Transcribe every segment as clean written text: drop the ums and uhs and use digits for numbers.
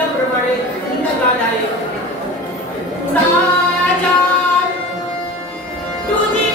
त्याप्रमाणे गाणं आहे. राजा तुझी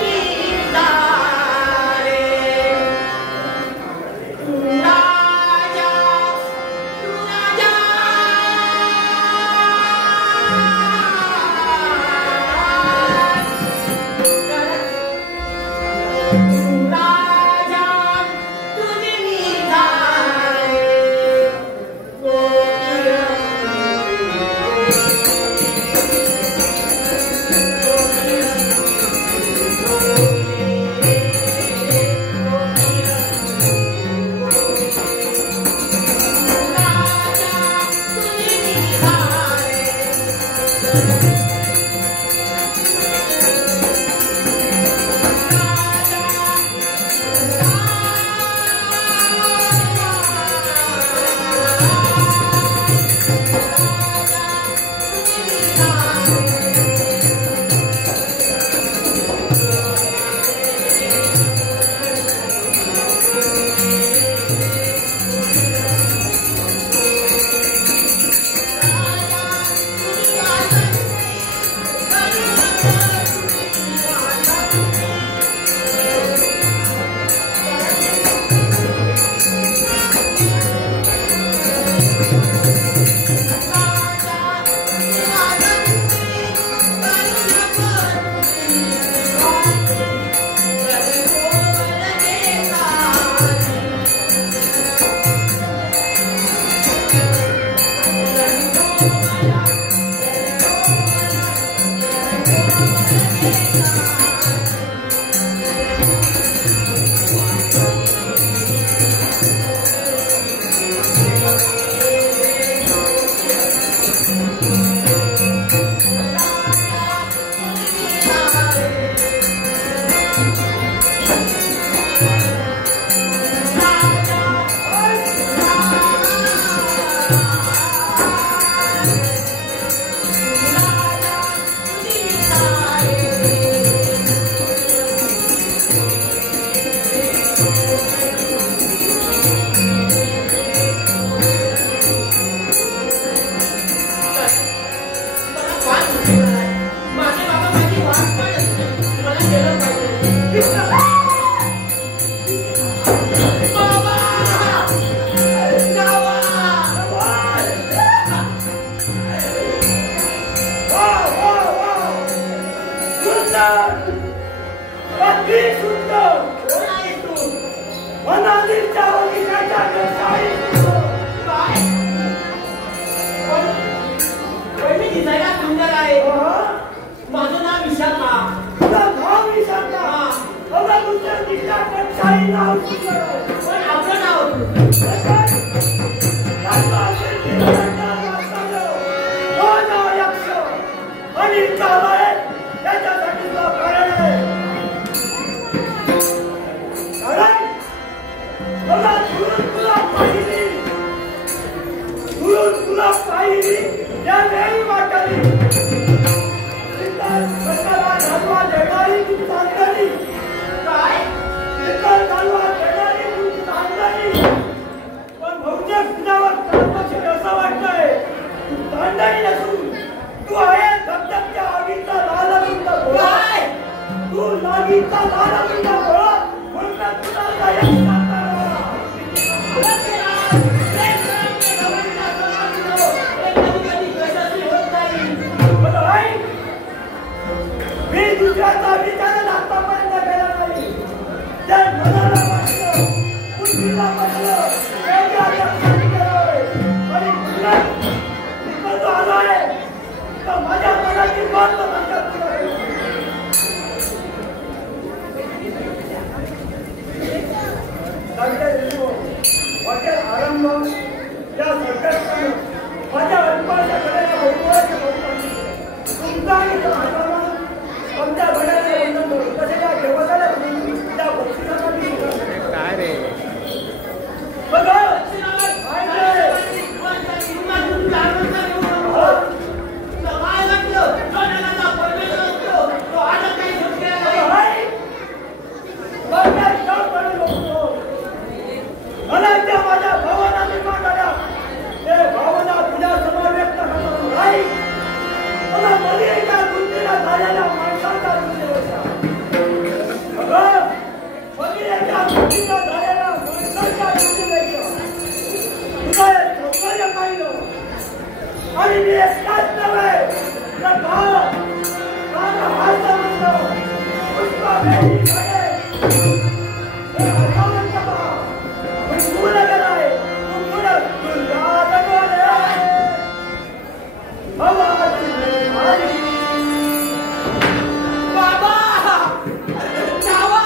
भावना तुझ्या समोर आणि मी एकटाच नव्हे तर माझा भाषा म्हणतो पुष्पा मेरी घडे हे भगवान तबा मुझे कराए मुझे दुर्गा बोले आवाज में मारी बाबा जावा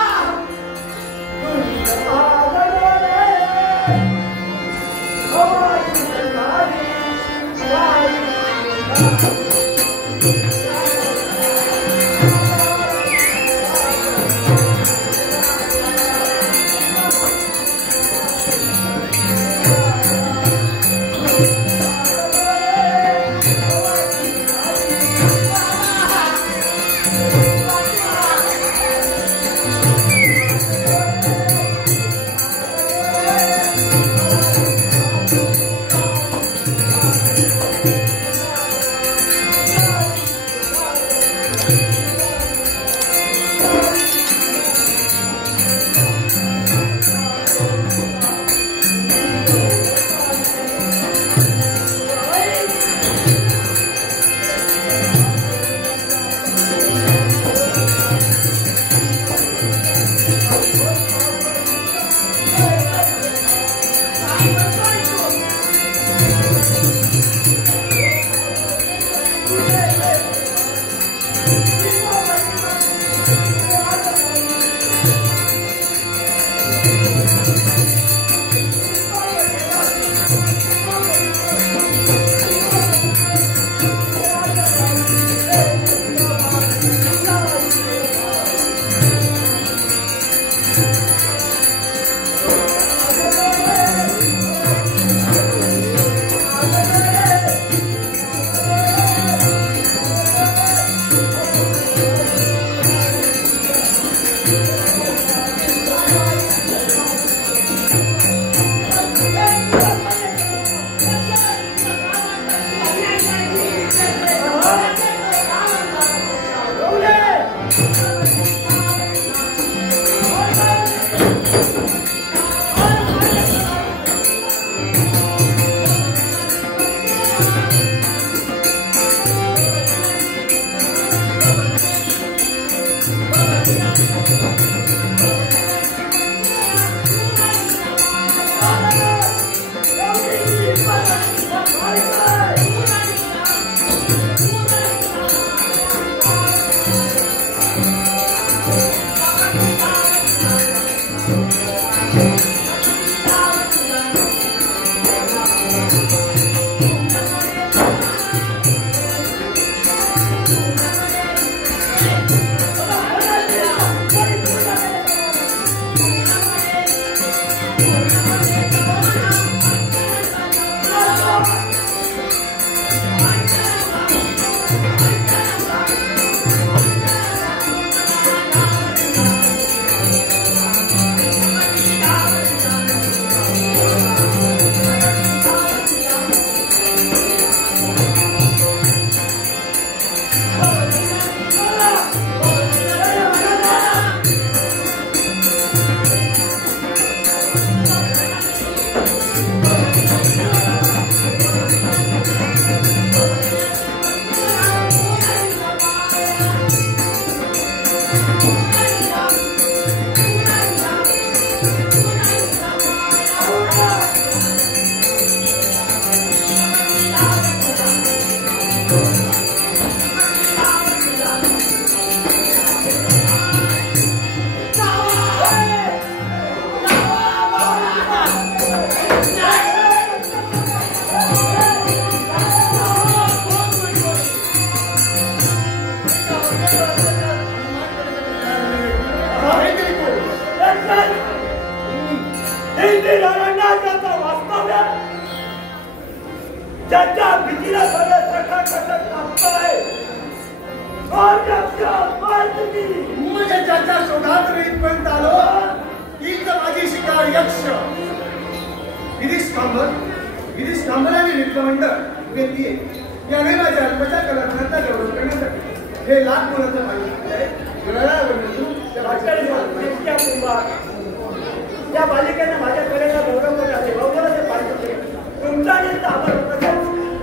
त्या बालिकेने माझ्या कलेला गौरव करावे गौरवाचे पाहिजे तुमचा निर्धार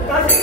काशी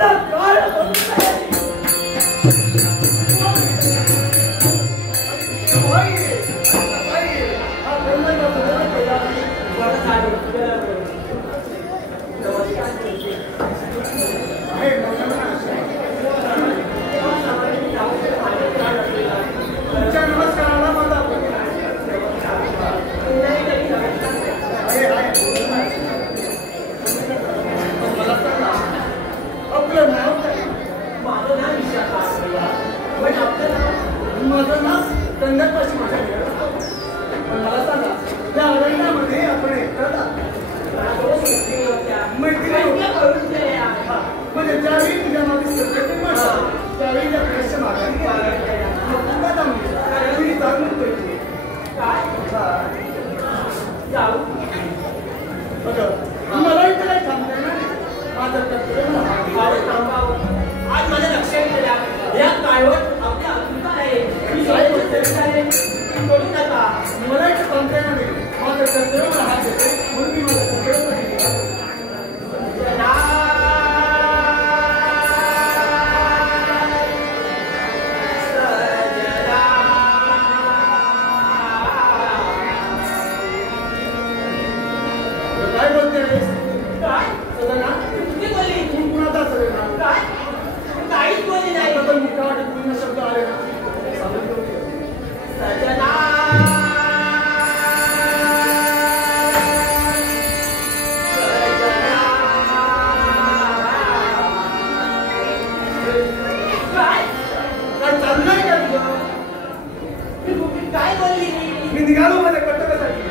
उद्या काळ पण आपल्याला माझं नाव दंडकपाशी माझ्या घरी पण मला सांगा त्या अरण्यामध्ये आपण एकटा म्हणजे ज्यावेळी तुझ्या मागे सगळं म्हणतात त्यावेळी त्या प्रश्न मागायला तुम्ही जाणून पाहिजे मलाही तर काही थांबलं ना माझं आज माझ्या लक्षात केल्या या काळवट आपल्या अजूनचा आहे करू नका मलाही तर थांबते ना माझं कर्तव्य मला हात देते म्हणून मी माझं सगळं काय बोलली मी निघालो माझ्या कर्तव्यासाठी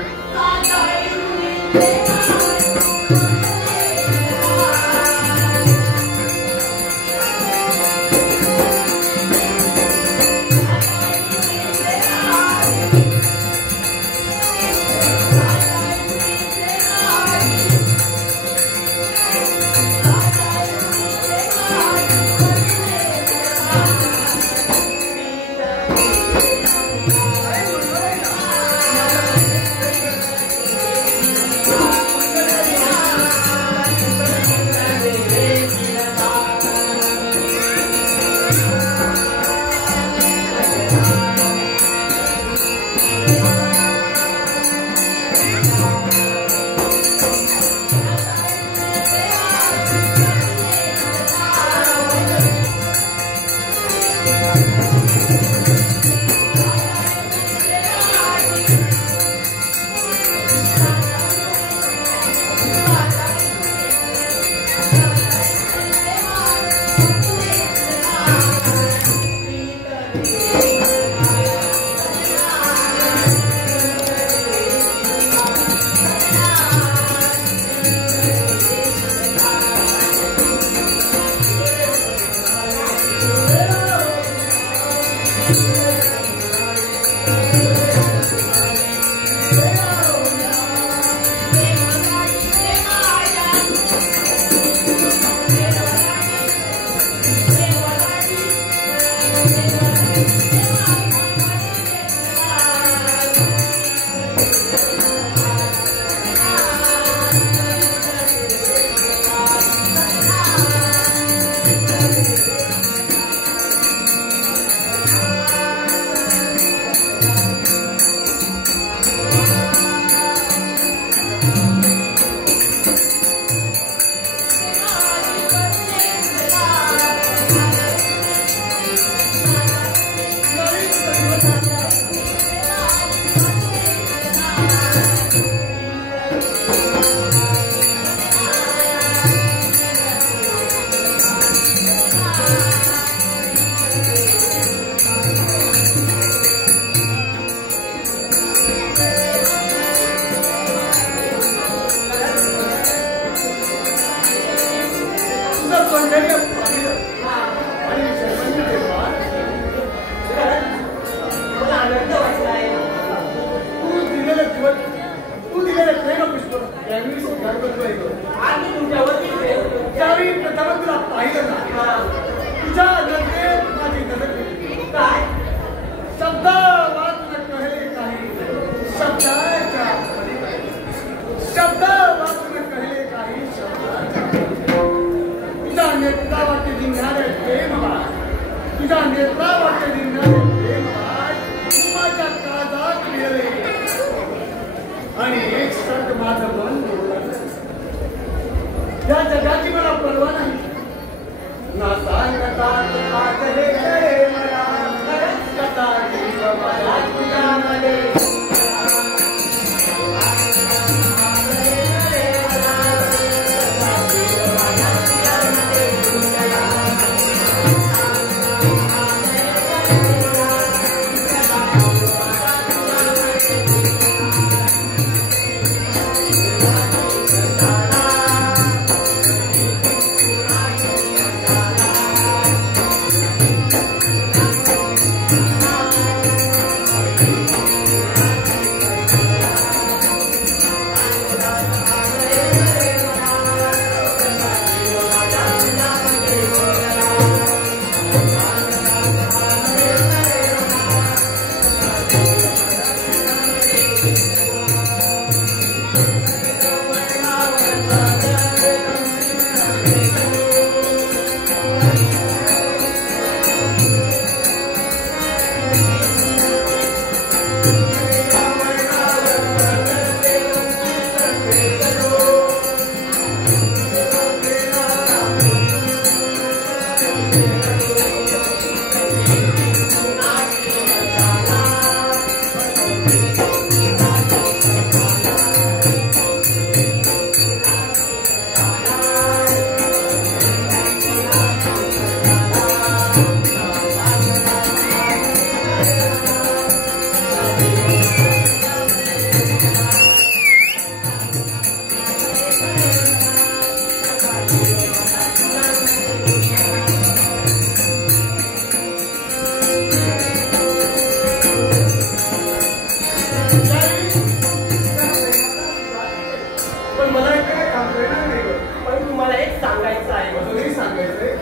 पण मला एक काय काम करणार नाही गं. पण तुम्हाला एक सांगायचं आहे. अजूनही सांगायचंय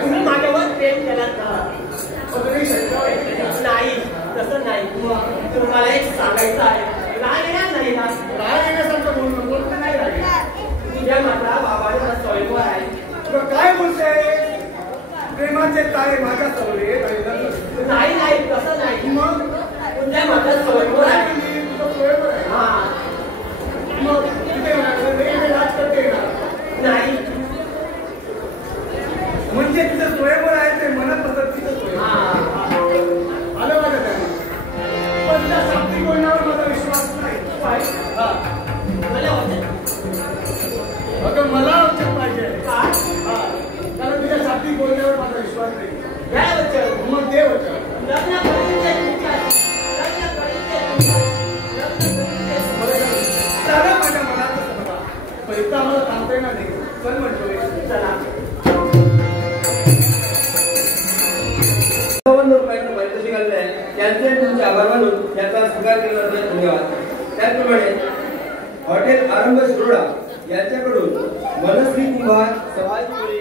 तुम्ही माझ्यावर प्रेम केलात का? अजूनही शंका आहे. नाही, तसं नाही. तुम्हाला एक सांगायचं आहे. राग येणार नाही ना? राग येण्यासारखं बोलू नको. बोलणं नाही राहील. तुझ्या माझ्या बाबाचा स्वयंवर आहे. तुला काय बोलते? प्रेमाचे तारे माझ्या सवरे काही नाही नाही, तसं नाही. मग तुझ्या माझ्या स्वयंवर काय आहे. म्हणली? तुझं स्वयंवर आहे. हा. मग तिथे म्हणायचं वेगळे राज करते ना. नाही. म्हणजे तिचं स्वयंवर आहे ते मनात पद्धतीचं स्वयंवर. हा. आलं माझ्या त्याने. पण त्या शाब्दिक बोलण्यावर माझा विश्वास नाही. हा. मला वाटतं. अगं मला औषध पाहिजे. काय? हा. कारण तुझ्या शाब्दिक बोलण्यावर माझा विश्वास नाही. काय वचन? मग दे वचन. लग्न करून दे तुमच्या. लग्न करून दे तुमच्या. लग्न करून दे तुमच्या. चला माझ्या मनातच बघा. पैसा आम्हाला थांबता येणार नाही. चल म्हणतोय. चला. रुपयाचं पारितोषिक आलेलं आहे. त्यांचे तुमचे आभार मानून त्याचा स्वीकार केल्याबद्दल धन्यवाद. त्याचप्रमाणे हॉटेल आरंभ शिरोडा यांच्याकडून मनस्वी कुंभार, समाजपुरी,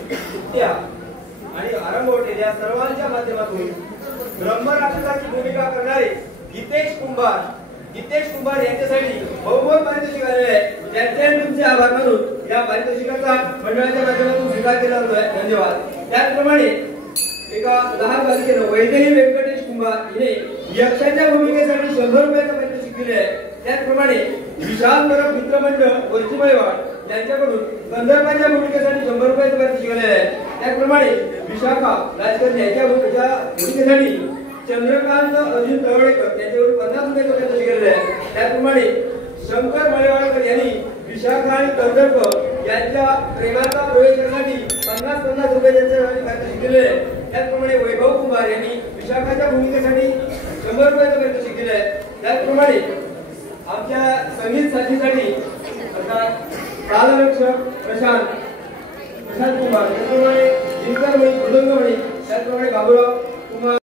विद्या आणि आरंभ हॉटेल या सर्वांच्या माध्यमातून ब्रह्मराक्षसाची भूमिका करणारे गीतेश कुंभार यांच्यासाठी बहुमोल पारितोषिक आलेले आहे. त्यांचे तुमचे आभार मानून या पारितोषिकाचा मंडळाच्या माध्यमातून स्वीकार केला जातोय. धन्यवाद. त्याचप्रमाणे एका लहान बालिकेनं वैदेही व्यंकटेश कुंभार हिने यक्षाच्या भूमिकेसाठी 100 रुपयाचं पारितोषिक दिले आहे. त्याचप्रमाणे विशाल परब मित्रमंडळ वरचीबाईवाड यांच्याकडून गंधर्वांच्या भूमिकेसाठी 100 रुपयाचं पारितोषिक आलेलं आहे. त्याचप्रमाणे विशाखा राजकन्या यांच्या भूमिकेसाठी चंद्रकांत अर्जुन तवळेकर यांच्याकडून 50 रुपयाचं पारितोषिक आलेलं आहे. त्याचप्रमाणे शंकर मळेवाडकर यांनी विशाखा आणि गंधर्व यांच्या प्रेमाचा प्रवेश करण्यासाठी 50 रुपये त्यांच्या पारितोषिक दिलेले आहे. त्याचप्रमाणे वैभव कुमार यांनी विशाखाच्या भूमिकेसाठी 100 रुपयाचं पारितोषिक दिले आहे. त्याचप्रमाणे आमच्या संगीत साथीसाठी तालरक्षक प्रशांत कुमार, त्याचप्रमाणे दिनकर मणी, मृदंग मणी, त्याचप्रमाणे बाबूराव कुमार